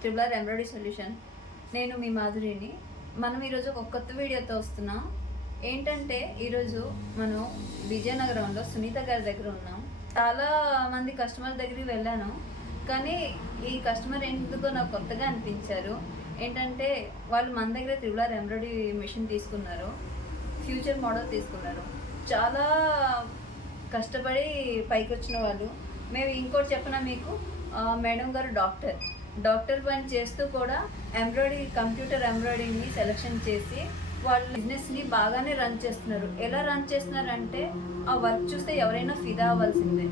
ట్రిబులర్ embroidery solution. నేను మీ మాధురిని. మనం ఈరోజు ఒక కొత్త వీడియోతో వస్తున్నాం. ఏంటంటే ఈరోజు మనం విజయనగరంలో సునీత గారి దగ్గర ఉన్నాం. చాలా మంది కస్టమర్ దగ్గరికి వెళ్ళాను. కానీ ఈ కస్టమర్ ఎందుకో నాకు కొత్తగా అనిపించారు. ఏంటంటే వాళ్ళు మన దగ్గర త్రిబులర్ ఎంబ్రాయిడరీ మిషన్ తీసుకున్నారు. ఫ్యూచర్ మోడల్ తీసుకున్నారు. చాలా కష్టపడి పైకి వచ్చిన వాళ్ళు. మేము ఇంకోటి చెప్పిన మీకు? మేడం గారు డాక్టర్. డాక్టర్ పని చేస్తూ కూడా ఎంబ్రాయిడరీ కంప్యూటర్ ఎంబ్రాయిడరీని సెలెక్షన్ చేసి వాళ్ళ బిజినెస్ని బాగానే రన్ చేస్తున్నారు. ఎలా రన్ చేస్తున్నారంటే ఆ వర్క్ చూస్తే ఎవరైనా ఫిదా అవ్వాల్సిందే.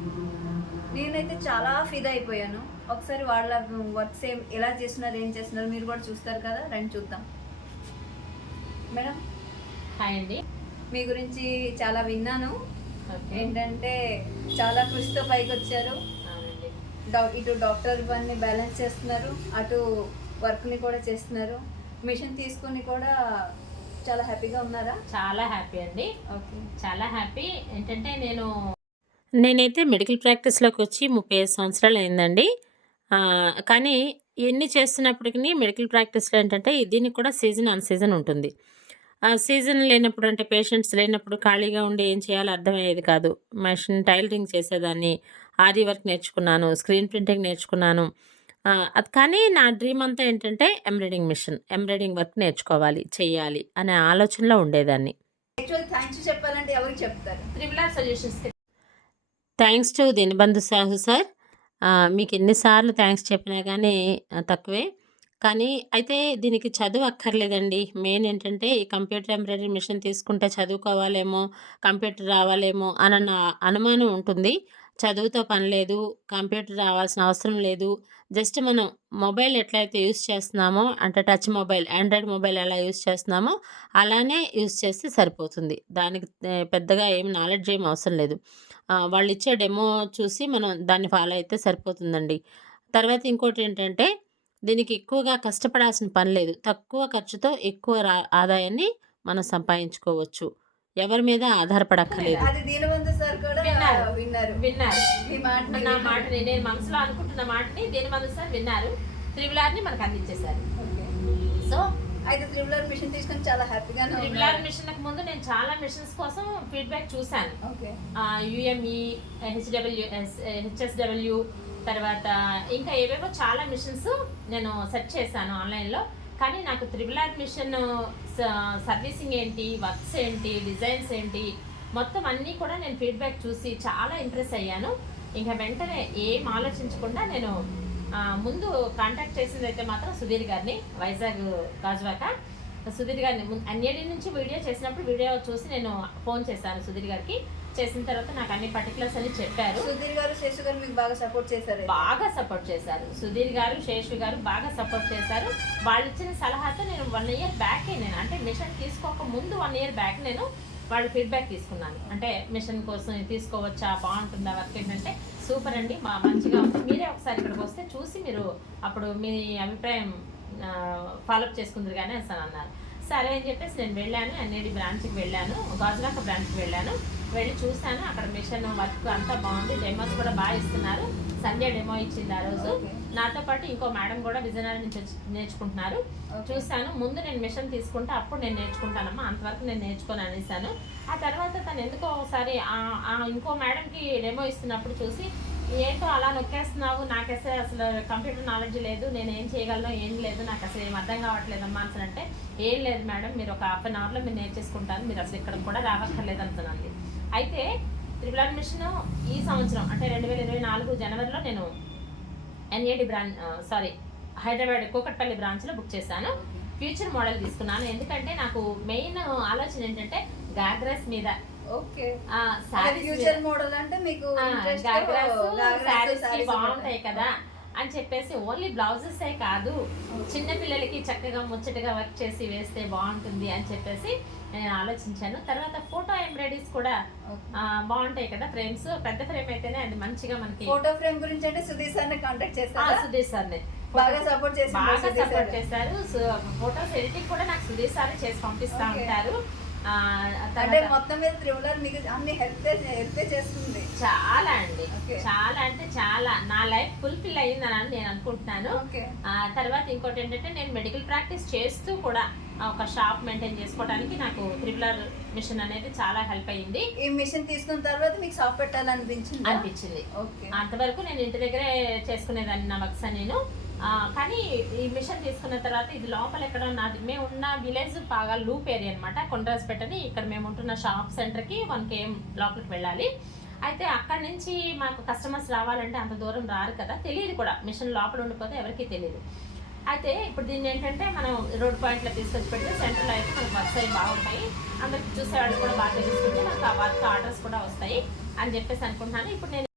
నేనైతే చాలా ఫిదా అయిపోయాను. ఒకసారి వాళ్ళ వర్క్స్ ఏం ఎలా చేస్తున్నారు ఏం చేస్తున్నారు మీరు కూడా చూస్తారు కదా రండి చూద్దాం. మేడం? హాయ్ అండి. మీ గురించి చాలా విన్నాను. ఏంటంటే చాలా కృషితో పైకి వచ్చారు ఇటు డాక్టర్ పని బ్యాలెన్స్ చేస్తున్నారు అటు వర్క్ని కూడా చేస్తున్నారు. మిషన్ తీసుకుని కూడా చాలా హ్యాపీగా ఉన్నారా? చాలా హ్యాపీ అండి. ఓకే. చాలా హ్యాపీ. ఏంటంటే నేను నేనైతే మెడికల్ ప్రాక్టీస్లోకి వచ్చి ముప్పై ఐదు సంవత్సరాలు అయిందండి. ఆ, కానీ ఎన్ని చేస్తున్నప్పటికీ మెడికల్ ప్రాక్టీస్లో ఏంటంటే దీనికి కూడా సీజన్ అన్ సీజన్ ఉంటుంది. ఆ సీజన్ లేనప్పుడు అంటే పేషెంట్స్ లేనప్పుడు ఖాళీగా ఉండి ఏం చేయాలో అర్థమయ్యేది కాదు. మెషిన్ టైలరింగ్ చేసేదాన్ని ఆది వర్క్ నేర్చుకున్నాను స్క్రీన్ ప్రింటింగ్ నేర్చుకున్నాను. అది కానీ నా డ్రీమ్ అంతా ఏంటంటే ఎంబ్రాయిడింగ్ మిషన్ ఎంబ్రాయిడింగ్ వర్క్ నేర్చుకోవాలి చెయ్యాలి అనే ఆలోచనలో ఉండేదాన్ని. యాక్చువల్ థ్యాంక్స్ చెప్పాలంటే ఎవరికి చెప్తారు? Thanks to Dinabandhu Sahu sir. మీకు ఎన్నిసార్లు థ్యాంక్స్ చెప్పినా కానీ తక్కువే. కానీ అయితే దీనికి చదువు అక్కర్లేదండి. మెయిన్ ఏంటంటే ఈ కంప్యూటర్ ఎంబ్రాయిడరీ మిషన్ తీసుకుంటే చదువుకోవాలేమో కంప్యూటర్ రావాలేమో అన్న అనుమానం ఉంటుంది. చదువుతో పని లేదు కంప్యూటర్ రావాల్సిన అవసరం లేదు. జస్ట్ మనం మొబైల్ ఎట్లయితే యూస్ చేస్తున్నామో అంటే టచ్ మొబైల్ ఆండ్రాయిడ్ మొబైల్ ఎలా యూస్ చేస్తున్నామో అలానే యూస్ చేస్తే సరిపోతుంది. దానికి పెద్దగా ఏం నాలెడ్జ్ ఏం అవసరం లేదు. వాళ్ళు ఇచ్చే డెమో చూసి మనం దాన్ని ఫాలో అయితే సరిపోతుందండి. తర్వాత ఇంకోటి ఏంటంటే దీనికి ఎక్కువగా కష్టపడాల్సిన పని లేదు. తక్కువ ఖర్చుతో ఎక్కువ రా ఆదాయాన్ని మనం సంపాదించుకోవచ్చు. ఎవరి మీద ఆధారపడక్కర్లేదు. అది దీనవంతు సార్ కూడా విన్నారు. విన్నారు. విన్నారు. మీ మాటని నా నేను మనసులో అనుకుంటున్న మాటని దేని మంది సార్ విన్నారు. త్రిబులార్ని మనకు అందించేశారు. ఓకే. సో అయితే త్రిబులర్ మిషన్ తీసుకొని చాలా త్రిబులార్ మిషన్కి ముందు నేను చాలా మిషన్స్ కోసం ఫీడ్బ్యాక్ చూశాను. ఓకే. యుఎంఈ హెచ్డబ్ల్యూ హెచ్ఎస్డబ్ల్యూ తర్వాత ఇంకా ఏవేవో చాలా మిషన్స్ నేను సెర్చ్ చేశాను ఆన్లైన్లో. కానీ నాకు త్రిబుల్ అడ్మిషన్ సర్వీసింగ్ ఏంటి వర్క్స్ ఏంటి డిజైన్స్ ఏంటి మొత్తం అన్నీ కూడా నేను ఫీడ్బ్యాక్ చూసి చాలా ఇంప్రెస్ అయ్యాను. ఇంకా వెంటనే ఏం ఆలోచించకుండా నేను ముందు కాంటాక్ట్ చేసింది అయితే మాత్రం సుధీర్ గారిని వైజాగ్ గాజువాక. సుధీర్ గారిని ముందు అన్నిటి నుంచి వీడియో చేసినప్పుడు వీడియో చూసి నేను ఫోన్ చేశాను సుధీర్ గారికి. చేసిన తర్వాత నాకు అన్ని పర్టికులర్స్ అని చెప్పారు. సుధీర్ గారు శేషు గారు మీకు బాగా సపోర్ట్ చేశారు? బాగా సపోర్ట్ చేశారు. సుధీర్ గారు శేషు గారు బాగా సపోర్ట్ చేశారు. వాళ్ళు ఇచ్చిన సలహాతో నేను వన్ ఇయర్ బ్యాక్ నేను అంటే మిషన్ తీసుకోక ముందు వన్ ఇయర్ బ్యాక్ నేను వాళ్ళ ఫీడ్బ్యాక్ తీసుకున్నాను. అంటే మిషన్ కోసం తీసుకోవచ్చా బాగుంటుందా వర్క్ ఏంటంటే సూపర్ అండి మా మంచిగా ఉంది. మీరే ఒకసారి ఇక్కడికి వస్తే చూసి మీరు అప్పుడు మీ అభిప్రాయం ఫాలోఅప్ చేసుకుందరు కానీ అసలు అన్నారు. సరే అని చెప్పేసి నేను వెళ్ళాను అన్నిటి బ్రాంచ్కి వెళ్ళాను గాజువాక బ్రాంచ్కి వెళ్ళాను. వెళ్ళి చూశాను. అక్కడ మిషన్ వర్క్ అంతా బాగుంది. డెమోస్ కూడా బాగా ఇస్తున్నారు. సంధ్య డెమో ఇచ్చింది ఆ రోజు. నాతో పాటు ఇంకో మేడం కూడా విజయనగరం నుంచి నేర్చుకుంటున్నారు. చూశాను. ముందు నేను మిషన్ తీసుకుంటే అప్పుడు నేను నేర్చుకుంటానమ్మా. అంతవరకు నేను నేర్చుకొని అనేసాను ఆ తర్వాత తను ఎందుకో ఒకసారి ఇంకో మేడంకి డెమో ఇస్తున్నప్పుడు చూసి ఏంటో అలా నొక్కేస్తున్నావు? నాకైతే అసలు కంప్యూటర్ నాలెడ్జ్ లేదు. నేను ఏం చేయగలను? ఏం లేదు. నాకు అసలు ఏం అర్థం కావట్లేదమ్మా. అసలు అంటే ఏం లేదు మేడం. మీరు ఒక హాఫ్ అన్ అవర్లో మీరు నేర్చేసుకుంటాను. మీరు అసలు ఇక్కడ కూడా రావక్కర్లేదు అంటున్నాను అయితే త్రిబుల్ మిషన్ ఈ సంవత్సరం అంటే రెండు వేల ఇరవై నాలుగు జనవరిలో నేను NAD branch sorry Hyderabad Kukatpally బ్రాంచ్లో బుక్ చేశాను. ఫ్యూచర్ మోడల్ తీసుకున్నాను. ఎందుకంటే నాకు మెయిన్ ఆలోచన ఏంటంటే గాగ్రాస్ మీద. ఓకే. ఫ్యూచర్ మోడల్ అంటే మీకు బాగుంటాయి కదా. అని చెప్పేసి ఓన్లీ బ్లౌజెస్ కాదు చిన్న పిల్లలకి చక్కగా ముచ్చటగా వర్క్ చేసి వేస్తే బాగుంటుంది అని చెప్పేసి నేను ఆలోచించాను. తర్వాత ఫోటో ఎంబ్రాయిడరీస్ కూడా బాగుంటాయి కదా ఫ్రేమ్స్. పెద్ద ఫ్రేమ్ అయితేనే అది మంచిగా మనకి ఫోటో ఫ్రేమ్ గురించి అంటే సుధీర్ సార్ కాంటాక్ట్ చేస్తారా సుధీర్ సార్ని. బాగా సపోర్ట్ చేసి బాగా సపోర్ట్ చేశారు. ఫొటోస్ ఎడిటింగ్ కూడా నాకు సుధీర్ సార్ చేసి పంపిస్తా. ఉంటారు. అంటే మొత్తం మీద త్రిబులర్ మీకు అన్ని హెల్ప్ హెల్ప్ చేస్తుంది. చాలా అండి. చాలా అంటే చాలా. నా లైఫ్ ఫుల్ఫిల్ అయ్యిందని నేను అనుకుంటున్నాను. తర్వాత ఇంకోటి ఏంటంటే నేను మెడికల్ ప్రాక్టీస్ చేస్తూ కూడా ఒక షాప్ మెయింటైన్ చేసుకోవడానికి నాకు త్రిబులర్ మిషన్ అనేది చాలా హెల్ప్ అయ్యింది. ఈ మిషన్ తీసుకున్న తర్వాత మీకు షాప్ పెట్టాలనిపించింది? అనిపించింది. ఓకే. అంతవరకు నేను ఇంటి దగ్గరే చేసుకునేదాన్ని నా వర్క్స్ నేను కానీ ఈ మిషన్ తీసుకున్న తర్వాత ఇది లోపల ఎక్కడ నాది మేము ఉన్న విలేజ్ బాగా లూప్ ఏరియా అనమాట కొండ్రాజపేటని ఇక్కడ మేము ఉంటున్న షాప్ సెంటర్కి వన్ కేఎం లోపలికి వెళ్ళాలి. అయితే అక్కడ నుంచి మాకు కస్టమర్స్ రావాలంటే అంత దూరం రారు కదా తెలియదు కూడా. మిషన్ లోపల ఉండిపోతే ఎవరికీ తెలియదు. అయితే ఇప్పుడు దీన్ని ఏంటంటే మనం రోడ్ పాయింట్లో తీసుకొచ్చి పెడితే సెంటర్లో అయితే మనకు వర్క్స్ అవి బాగుంటాయి. అందరికి చూసేవాళ్ళు కూడా బాగా తెలుస్తుంది. నాకు ఆ వర్క్ ఆర్డర్స్ కూడా వస్తాయి అని చెప్పేసి అనుకుంటున్నాను. ఇప్పుడు నేను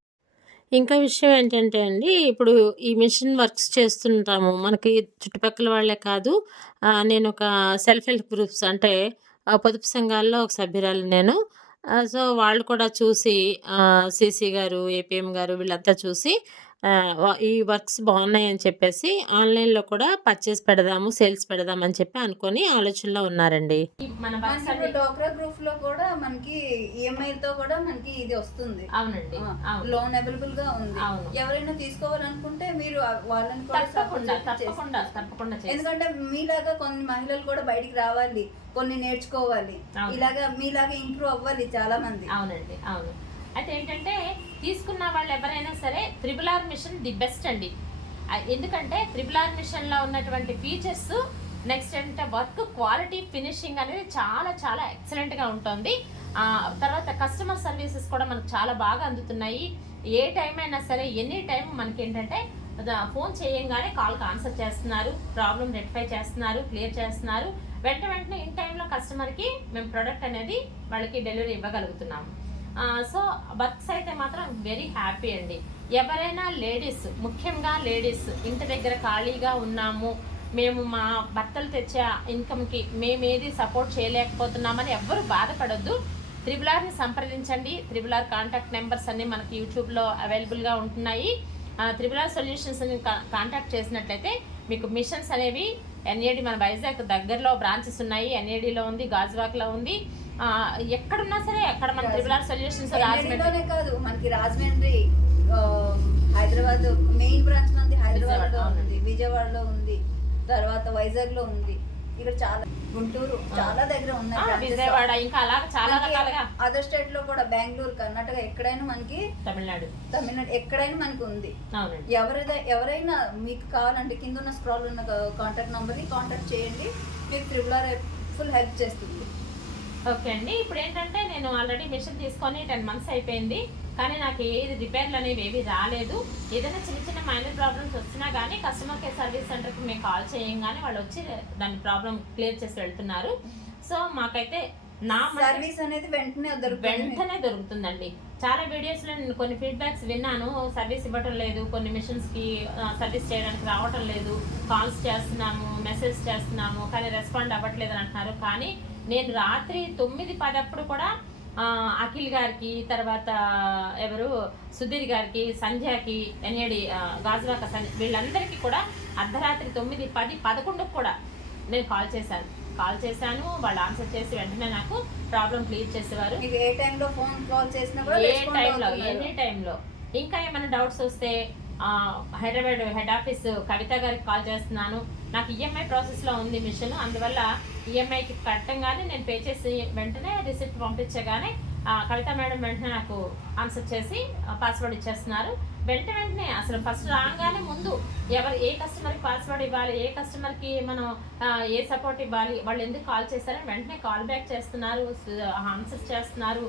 ఇంకా విషయం ఏంటంటే అండి ఇప్పుడు ఈ మిషన్ వర్క్స్ చేస్తుంటాము. మనకి చుట్టుపక్కల వాళ్ళే కాదు నేను ఒక సెల్ఫ్ హెల్ప్ గ్రూప్స్ అంటే పొదుపు సంఘాల్లో ఒక సభ్యురాలు నేను. సో వాళ్ళు కూడా చూసి సిసి గారు ఏపీఎం గారు వీళ్ళంతా చూసి ఈ వర్క్స్ బాగున్నాయి అని చెప్పేసి ఆన్లైన్లో కూడా పర్చేస్ పెడదాము సేల్స్ పెడదాం అని చెప్పి అనుకొని ఆలోచనలో ఉన్నారండి. మన డోక్రా గ్రూప్లో కూడా మనకి ఈఎంఐ తో కూడా మనకి ఇది వస్తుంది. అవునండి అవును. లోన్ అవైలబుల్గా ఉంది. అవును. ఎవరైనా తీసుకోవాలనుకుంటే మీరు వాళ్ళని కూడా తప్పకుండా తప్పకుండా తప్పకుండా ఎందుకంటే మీలాగా కొన్ని మహిళలు కూడా బయటికి రావాలి కొన్ని నేర్చుకోవాలి. ఇలాగా మీలాగా ఇంప్రూవ్ అవ్వాలి చాలా మంది. అవునండి అవును. అయితే ఏంటంటే తీసుకున్న వాళ్ళు ఎవరైనా సరే triple R machine the best అండి. ఎందుకంటే త్రిబుల్ ఆర్ మిషన్లో ఉన్నటువంటి ఫీచర్స్ నెక్స్ట్ ఏంటంటే వర్క్ క్వాలిటీ ఫినిషింగ్ అనేది చాలా చాలా ఎక్సలెంట్గా ఉంటుంది. తర్వాత కస్టమర్ సర్వీసెస్ కూడా మనకు చాలా బాగా అందుతున్నాయి. ఏ టైం అయినా సరే ఎనీ టైం మనకి ఏంటంటే ఫోన్ చేయంగానే కాల్కి ఆన్సర్ చేస్తున్నారు ప్రాబ్లం రెక్టిఫై చేస్తున్నారు క్లియర్ చేస్తున్నారు. వెంట వెంటనే ఇన్ టైంలో కస్టమర్కి మేము ప్రోడక్ట్ అనేది వాళ్ళకి డెలివరీ ఇవ్వగలుగుతున్నాము. సో వర్క్స్ అయితే మాత్రం వెరీ హ్యాపీ అండి. ఎవరైనా లేడీస్ ముఖ్యంగా లేడీస్ ఇంటి దగ్గర ఖాళీగా ఉన్నాము మేము మా భర్తలు తెచ్చే ఇన్కమ్కి మేమేది సపోర్ట్ చేయలేకపోతున్నామని ఎవ్వరు బాధపడొద్దు. త్రిబుల్ ఆర్ని సంప్రదించండి. త్రిబుల్ ఆర్ కాంటాక్ట్ నెంబర్స్ అన్నీ మనకి యూట్యూబ్లో అవైలబుల్గా ఉంటున్నాయి. త్రిబుల్ ఆర్ సొల్యూషన్స్ని కాంటాక్ట్ చేసినట్లయితే మీకు మిషన్స్ అనేవి ఎన్ఏడి మన వైజాగ్ దగ్గరలో బ్రాంచెస్ ఉన్నాయి. ఎన్ఏడిలో ఉంది గాజువాక్లో ఉంది. ఎక్కడున్నా సరే అక్కడ మన త్రిబుల్ ఆర్ సొల్యూషన్స్ రాజమండ్రి. కాదు మనకి రాజమండ్రి హైదరాబాద్ మెయిన్ బ్రాంచ్ మనది హైదరాబాద్లో ఉంది విజయవాడలో ఉంది తర్వాత వైజాగ్లో ఉంది. ఇక్కడ చాలా గుంటూరు చాలా దగ్గర ఉన్నాయి. విజయవాడ ఇంకా అలాగ చాలా రకాలుగా. అదర్ స్టేట్లో కూడా బెంగళూరు కర్ణాటక ఎక్కడైనా మనకి తమిళనాడు. తమిళనాడు ఎక్కడైనా మనకి ఉంది. ఎవరైనా ఎవరైనా మీకు కావాలంటే కింద ఉన్న స్క్రాల్ ఉన్న కాంటాక్ట్ నెంబర్ని కాంటాక్ట్ చేయండి. మీకు త్రిబుల్ ఆర్ ఫుల్ హెల్ప్ చేస్తుంది. ఓకే అండి. ఇప్పుడు ఏంటంటే నేను ఆల్రెడీ మిషన్ తీసుకొని టెన్ మంత్స్ అయిపోయింది. కానీ నాకు ఏది రిపేర్లు అనేవి ఏవి రాలేదు. ఏదైనా చిన్న చిన్న మైనర్ ప్రాబ్లమ్స్ వచ్చినా కానీ కస్టమర్ కేర్ సర్వీస్ సెంటర్కి మేము కాల్ చేయంగానే వాళ్ళు వచ్చి దాని ప్రాబ్లం క్లియర్ చేసి వెళ్తున్నారు. సో మాకైతే నా సర్వీస్ అనేది వెంటనే వెంటనే దొరుకుతుందండి. చాలా వీడియోస్లో నేను కొన్ని ఫీడ్బ్యాక్స్ విన్నాను. సర్వీస్ ఇవ్వటం లేదు. కొన్ని మిషన్స్కి సర్వీస్ చేయడానికి రావటం లేదు. కాల్స్ చేస్తున్నాము మెసేజ్ చేస్తున్నాము. కానీ రెస్పాండ్ అవ్వట్లేదు అని అంటున్నారు. కానీ నేను రాత్రి తొమ్మిది పదప్పుడు కూడా అఖిల్ గారికి తర్వాత ఎవరు సుధీర్ గారికి సంధ్యకి ఎన్ఏడి గాజువాక సంధ్య వీళ్ళందరికీ కూడా అర్ధరాత్రి తొమ్మిది పది పదకొండుకు కూడా నేను కాల్ చేశాను. కాల్ చేశాను వాళ్ళు ఆన్సర్ చేసి వెంటనే నాకు ప్రాబ్లం క్లియర్ చేసేవారు. ఏ టైంలో ఫోన్ కాల్ చేసినా ఏ టైంలో. ఎనీ టైంలో. ఇంకా ఏమైనా డౌట్స్ వస్తే హైదరాబాద్ హెడ్ ఆఫీస్ కవిత గారికి కాల్ చేస్తున్నాను. నాకు ఈఎంఐ ప్రాసెస్లో ఉంది మిషన్. అందువల్ల ఈఎంఐకి కట్టంగానే నేను పే చేసి వెంటనే రిసిప్ట్ పంపించగానే ఆ, కవిత మేడం వెంటనే నాకు ఆన్సర్ చేసి పాస్వర్డ్ ఇచ్చేస్తున్నారు. వెంట వెంటనే అసలు ఫస్ట్ రాగానే ముందు ఎవరు ఏ కస్టమర్కి పాస్వర్డ్ ఇవ్వాలి ఏ కస్టమర్కి మనం ఏ సపోర్ట్ ఇవ్వాలి వాళ్ళు ఎందుకు కాల్ చేశారని వెంటనే కాల్ బ్యాక్ చేస్తున్నారు ఆన్సర్ చేస్తున్నారు.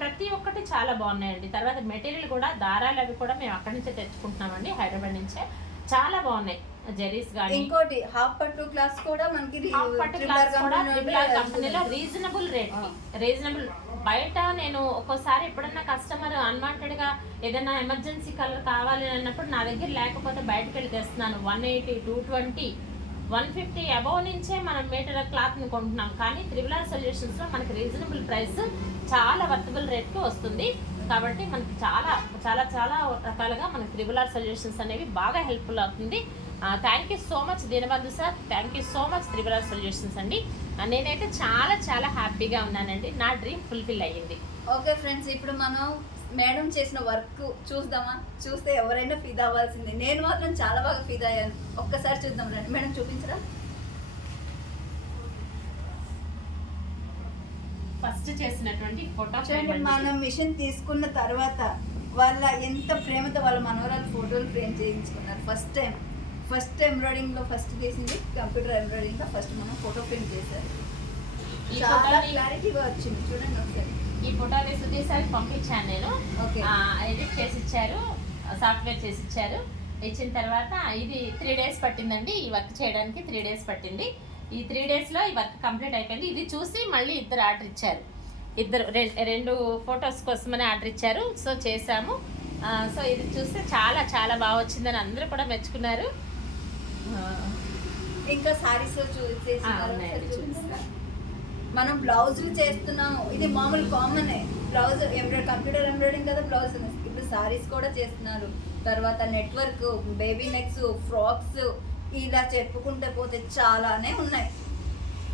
ప్రతి ఒక్కటి చాలా బాగున్నాయండి. తర్వాత మెటీరియల్ కూడా దారాలు అవి కూడా మేము అక్కడి నుంచే తెచ్చుకుంటున్నామండి హైదరాబాద్ నుంచే. చాలా బాగున్నాయి. జెరీస్ కానీ ఇంకోటి హాఫ్ పట్టు క్లాస్ కూడా మనకి హాఫ్ పట్టు క్లాస్ కూడా కంపెనీలో రీజనబుల్ రేట్ రీజనబుల్. బయట నేను ఒక్కోసారి ఎప్పుడన్నా కస్టమర్ అన్వాంటెడ్గా ఏదైనా ఎమర్జెన్సీ కలర్ కావాలి అన్నప్పుడు నా దగ్గర లేకపోతే బయటకు వెళ్ళి తెస్తున్నాను. One eighty two twenty one fifty above నుంచే మనం మీటర్ క్లాత్ని కొంటున్నాం. కానీ త్రిబుల్ ఆర్ సొల్యూషన్స్లో మనకి రీజనబుల్ ప్రైస్ చాలా వర్తబుల్ రేట్కి వస్తుంది. కాబట్టి మనకి చాలా చాలా చాలా రకాలుగా మనకి త్రిబుల్ ఆర్ సొల్యూషన్స్ అనేవి బాగా హెల్ప్ఫుల్ అవుతుంది. Thank you so much Dinabandhu sir. Thank you so much triple R solutions అండి. నేనైతే చాలా చాలా హ్యాపీగా ఉన్నానండి. నా డ్రీమ్ ఫుల్ఫిల్ అయ్యింది. ఓకే ఫ్రెండ్స్ ఇప్పుడు మనం మేడం చేసిన వర్క్ చూద్దామా? చూస్తే ఎవరైనా ఫిదా అవ్వాల్సిందే. నేను మాత్రం చాలా బాగా ఫిదా అయ్యాను. ఒక్కసారి చూద్దాం రండి. మేడం చూపించరా? ఫస్ట్ చేసినటువంటి ఫోటో మనం మిషన్ తీసుకున్న తర్వాత వాళ్ళ ఎంత ప్రేమతో వాళ్ళ మనవరాలు ఫోటోలు ఫ్రేమ్ చేయించుకున్నారు. First time. ఫస్ట్ ఎంబ్రాయిడింగ్లో ఫస్ట్ చేసింది కంప్యూటర్ ఎంబ్రాయిడింగ్లో ఫస్ట్ మనం ఫోటో ఫ్రేమ్ చేశారు. చాలా క్లారిటీగా వచ్చింది. చూడండి ఒకసారి. ఈ ఫోటోని సుధీర్ సార్ పంపించాను నేను. ఓకే. ఎడిట్ చేసి ఇచ్చారు సాఫ్ట్వేర్ చేసి ఇచ్చారు. ఇచ్చిన తర్వాత ఇది త్రీ డేస్ పట్టిందండి. ఈ వర్క్ చేయడానికి త్రీ డేస్ పట్టింది. ఈ త్రీ డేస్లో ఈ వర్క్ కంప్లీట్ అయిపోయింది. ఇది చూసి మళ్ళీ ఇద్దరు ఆర్డర్ ఇచ్చారు. ఇద్దరు రెండు ఫొటోస్ కోసమని ఆర్డర్ ఇచ్చారు. సో చేసాము. ఆ, సో ఇది చూస్తే చాలా చాలా బాగా వచ్చిందని అందరూ కూడా మెచ్చుకున్నారు. ఇంకా సారీస్ చూసేసి మనం బ్లౌజులు చేస్తున్నాం. ఇది మామూలు common blouse embroid computer embroidering కదా బ్లౌజ్ ఇప్పుడు సారీస్ కూడా చేస్తున్నారు. తర్వాత నెట్వర్క్ బేబీ నెక్స్ ఫ్రాక్స్ ఇలా చెప్పుకుంటే పోతే చాలానే ఉన్నాయి.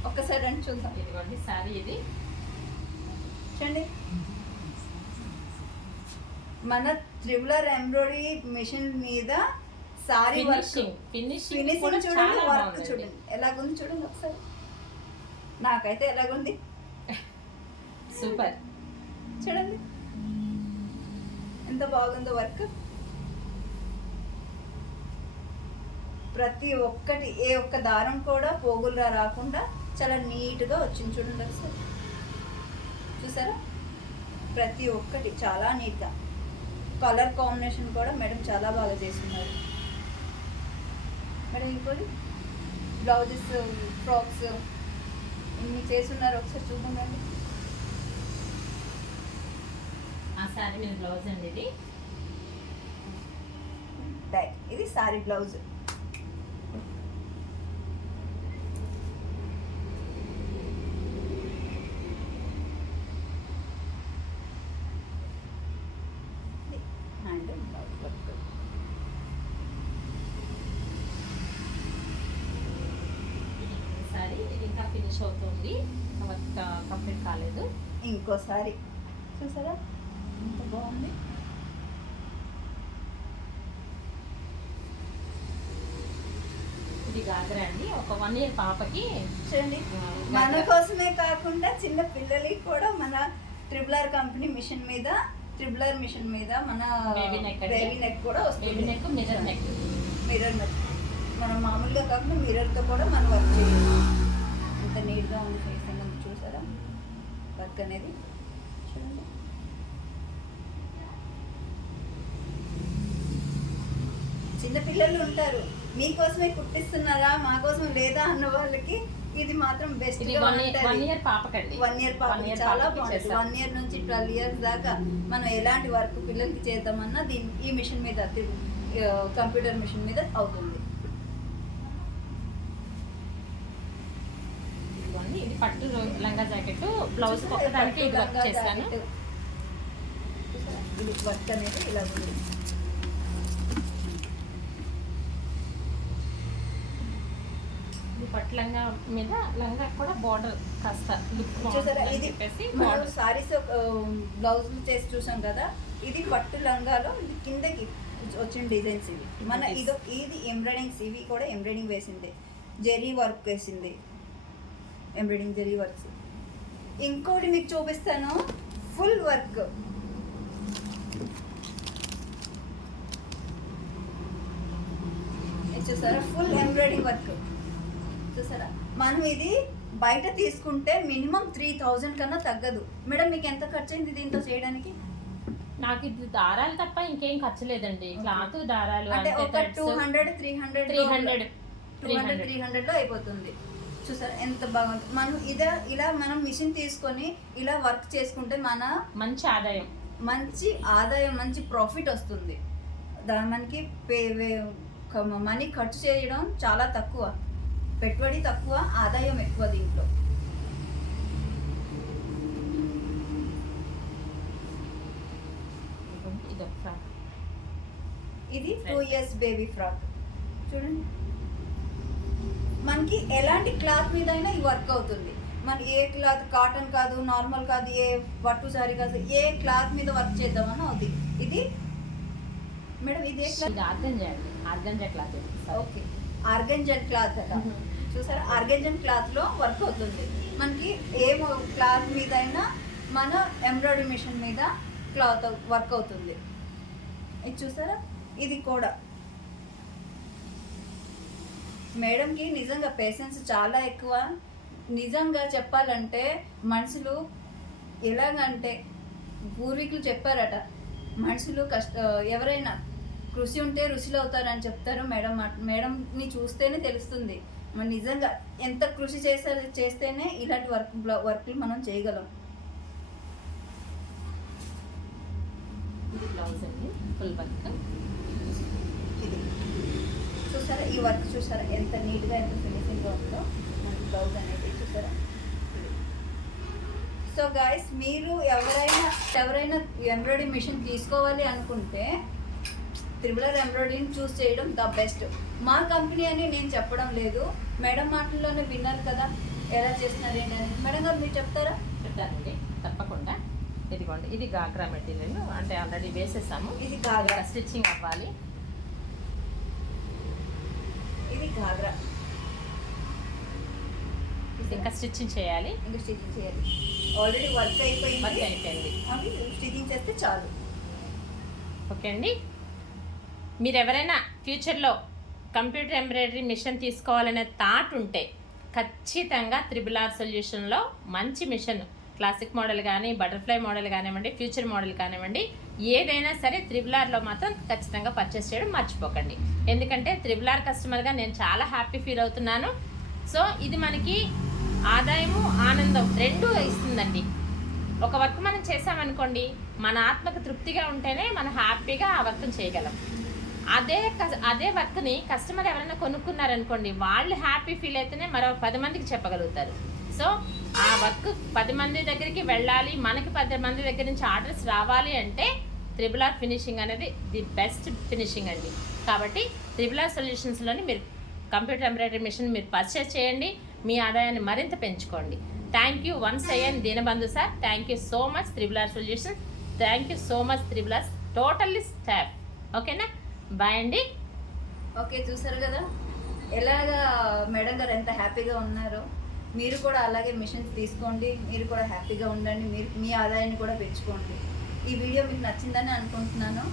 ఒక్కసారి రండి చూద్దాం. ఇదిగోండి సారీ ఇది. చూడండి. మన త్రిబులర్ ఎంబ్రాయిడరీ మిషన్ మీద సారీ వర్క్ ఫినిషింగ్ చూడండి వర్క్ చూడండి. ఎలాగుంది చూడండి ఒకసారి. నాకైతే ఎలాగుంది? సూపర్. చూడండి. ఎంత బాగుందో వర్క్. ప్రతి ఒక్కటి ఏ ఒక్క దారం కూడా పోగులుగా రాకుండా చాలా నీట్గా వచ్చింది చూడండి ఒకసారి. చూసారా? ప్రతి ఒక్కటి చాలా నీట్గా. కలర్ కాంబినేషన్ కూడా మేడం చాలా బాగా చేస్తున్నారు. మేడం ఇంకోటి? Blouses frocks. ఇన్ని చేస్తున్నారు ఒకసారి చూడండి ఆ సారీ బ్లౌజ్ అండి ఇది. బ్యాక్. ఇది sari blouse hand blouse work sari ఇది ఇంకా ఫినిష్ అవుతుంది. వర్క్ కంప్లీట్ కాలేదు. ఇంకోసారి. చూసారా? ఎంత బాగుంది. ఇది గాగ్రా అండి. ఒక వన్ ఇయర్ పాపకి చూడండి. మన. కోసమే కాకుండా చిన్న పిల్లలకి కూడా మన ట్రిబులర్ కంపెనీ మిషన్ మీద ట్రిబులర్ మిషన్ మీద మన neck అండి. బేబీ నెక్ కూడా బేబీ వస్తుంది neck mirror neck mirror neck మనం మామూలుగా కాకుండా మిర్రర్తో కూడా మనం వర్క్ ఎంత నీట్గా ఉంది ఫేసింగ్ ఉంది చూసారా? వర్క్ అనేది. చూడండి. చిన్న పిల్లలు ఉంటారు. మీకోసమే కుట్టిస్తున్నారా? మా కోసం లేదా అన్న వాళ్ళకి ఇది మాత్రం బెస్ట్ వన్ ఇయర్ పాపకండి. వన్ ఇయర్ పాప. చాలా బాగుంటుంది. వన్ ఇయర్ నుంచి ట్వెల్వ్ ఇయర్స్ దాకా మనం ఎలాంటి వర్క్ పిల్లలకి చేద్దామన్నా దీని ఈ మిషన్ మీద కంప్యూటర్ మిషన్ మీద అవుతుంది ఇదిగోండి, ఇది పట్టు రో- లంగా జాకెట్ బ్లౌజ్ ఒక్కదానికి ఇది వర్క్ చేశాను. వర్క్ అనేది ఇలా పట్టు లంగా మీద లంగా కూడా బార్డర్ కాస్త లుక్ చెప్పేసి border. సారీస్ బ్లౌజ్ చేసి చూసాం కదా? ఇది పట్టు లంగాలో ఇది కిందకి వచ్చిన డిజైన్స్ ఇవి. మన. ఇదో ఇది ఎంబ్రాయిడింగ్స్ ఇవి కూడా ఎంబ్రాయిడింగ్ వేసింది. జెరీ వర్క్ వేసింది. ఎంబ్రాయిడింగ్ జెరీ వర్క్స్ ఇంకోటి మీకు చూపిస్తాను. Full work. చూసారా? Full embroidering work. చూసారా? మనం ఇది బయట తీసుకుంటే మినిమం త్రీ థౌజండ్ కన్నా తగ్గదు. మేడం మీకు ఎంత ఖర్చు అయింది దీంతో చేయడానికి? నాకు ఇది దారాలు తప్ప ఇంకేం ఖర్చు లేదండి. క్లాత్ దారాలు అంటే ఒక. Two hundred three hundred. 300, two hundred three హండ్రెడ్లో అయిపోతుంది. చూసారా? ఎంత బాగుంది. మనం ఇదే ఇలా మనం మిషన్ తీసుకొని ఇలా వర్క్ చేసుకుంటే మన మంచి ఆదాయం. మంచి ఆదాయం మంచి ప్రాఫిట్ వస్తుంది. దా మనకి పే మనీ ఖర్చు చేయడం చాలా తక్కువ. పెట్టుబడి తక్కువ ఆదాయం ఎక్కువ దీంట్లో. ఇది టూ ఇయర్స్ బేబీ ఫ్రాక్ చూడండి. మనకి ఎలాంటి క్లాత్ మీద అయినా ఈ వర్క్ అవుతుంది. మన ఏ క్లాత్ కాటన్ కాదు నార్మల్ కాదు ఏ పట్టు సారీ కాదు ఏ క్లాత్ మీద వర్క్ చేద్దామని అవుతుంది ఇది మేడం ఇది ఆర్గంజా అండి. Organza cloth okay. Organza cloth చూసారా? ఆర్గంజన్ క్లాత్లో వర్క్ అవుతుంది. మనకి ఏ క్లాత్ మీద అయినా మన ఎంబ్రాయిడరీ మిషన్ మీద క్లాత్ వర్క్ అవుతుంది. ఇది చూసారా? ఇది కూడా. మేడంకి నిజంగా పేషెన్స్ చాలా ఎక్కువ. నిజంగా చెప్పాలంటే మనుషులు ఎలాగంటే పూర్వీకులు చెప్పారట మనుషులు కష్ట ఎవరైనా కృషి ఉంటే రుచిలో అవుతారని చెప్తారు మేడం మేడంని చూస్తేనే తెలుస్తుంది. మరి నిజంగా ఎంత కృషి చేసే చేస్తేనే ఇలాంటి వర్క్ వర్క్లు మనం చేయగలం. ఇది బ్లౌజ్ అండి ఫుల్ వర్క్. ఇది. చూసారా? ఈ వర్క్ చూసారా? ఎంత నీట్గా ఎంత ఫినిషింగ్గా ఉందో? మనకి బ్లౌజ్ అనేది చూసారా? సో గాయస్ మీరు ఎవరైనా ఎవరైనా ఎంబ్రాయిడరీ మిషన్ తీసుకోవాలి అనుకుంటే త్రిబులర్ ఎంబ్రాయిడరీని చూస్ చేయడం ద బెస్ట్. మా కంపెనీ అని నేను చెప్పడం లేదు. మేడం మాటల్లోనే విన్నారు కదా ఎలా చేస్తున్నారు ఏంటని మేడం గారు మీరు చెప్తారా? చెప్తానండి. తప్పకుండా. ఇదిగోండి ఇది గాగ్రా మెటీరియల్. అంటే ఆల్రెడీ వేసేసాము. ఇది గాగ్రా. స్టిచ్చింగ్ అవ్వాలి. గాగ్రా ఇంకా స్టిచ్చింగ్ చేయాలి. ఇంకా స్టిచింగ్ చేయాలి. ఆల్రెడీ వర్క్ వర్క్ అయిపోయింది అయిపోయింది. అది స్టిచింగ్ చేస్తే చాలు. ఓకే అండి. మీరు ఎవరైనా ఫ్యూచర్లో కంప్యూటర్ ఎంబ్రాయిడరీ మిషన్ తీసుకోవాలనే థాట్ ఉంటే ఖచ్చితంగా త్రిబుల్ ఆర్ సొల్యూషన్లో మంచి మిషన్ క్లాసిక్ మోడల్ కానీ బటర్ఫ్లై మోడల్ కానివ్వండి ఫ్యూచర్ మోడల్ కానివ్వండి ఏదైనా సరే త్రిబుల్ ఆర్లో మాత్రం ఖచ్చితంగా పర్చేస్ చేయడం మర్చిపోకండి. ఎందుకంటే త్రిబుల్ ఆర్ కస్టమర్గా నేను చాలా హ్యాపీ ఫీల్ అవుతున్నాను. సో ఇది మనకి ఆదాయము ఆనందం రెండూ ఇస్తుందండి. ఒక వర్క్ మనం చేసామనుకోండి మన ఆత్మకు తృప్తిగా ఉంటేనే మనం హ్యాపీగా ఆ వర్క్ చేయగలం. అదే అదే వర్క్ని కస్టమర్ ఎవరైనా కొనుక్కున్నారనుకోండి వాళ్ళు హ్యాపీ ఫీల్ అయితేనే మరో పది మందికి చెప్పగలుగుతారు. సో ఆ వర్క్ పది మంది దగ్గరికి వెళ్ళాలి. మనకి పది మంది దగ్గర నుంచి ఆర్డర్స్ రావాలి అంటే త్రిబుల్ ఆర్ ఫినిషింగ్ అనేది ది బెస్ట్ ఫినిషింగ్ అండి. కాబట్టి త్రిబుల్ ఆర్ సొల్యూషన్స్లోని మీరు కంప్యూటర్ ఎంబ్రాయిడరీ మిషన్ మీరు పర్చేస్ చేయండి. మీ ఆదాయాన్ని మరింత పెంచుకోండి. Thank you once Ayaan Dinabandhu sir. Thank you so much triple R solution thank you so much triple R totally staff. ఓకేనా? బాయ్ అండి. ఓకే చూసారు కదా? ఎలాగా మేడం గారు ఎంత హ్యాపీగా ఉన్నారో? మీరు కూడా అలాగే మిషన్స్ తీసుకోండి మీరు కూడా హ్యాపీగా ఉండండి మీరు మీ ఆదాయాన్ని కూడా పెంచుకోండి. ఈ వీడియో మీకు నచ్చిందని అనుకుంటున్నాను.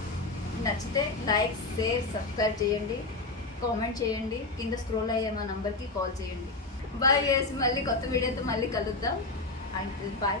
నచ్చితే లైక్ షేర్ సబ్స్క్రైబ్ చేయండి. కామెంట్ చేయండి. కింద స్క్రోల్ అయ్యే మా నంబర్కి కాల్ చేయండి. బాయ్ ఎస్ మళ్ళీ కొత్త వీడియోతో మళ్ళీ కలుద్దాం. And bye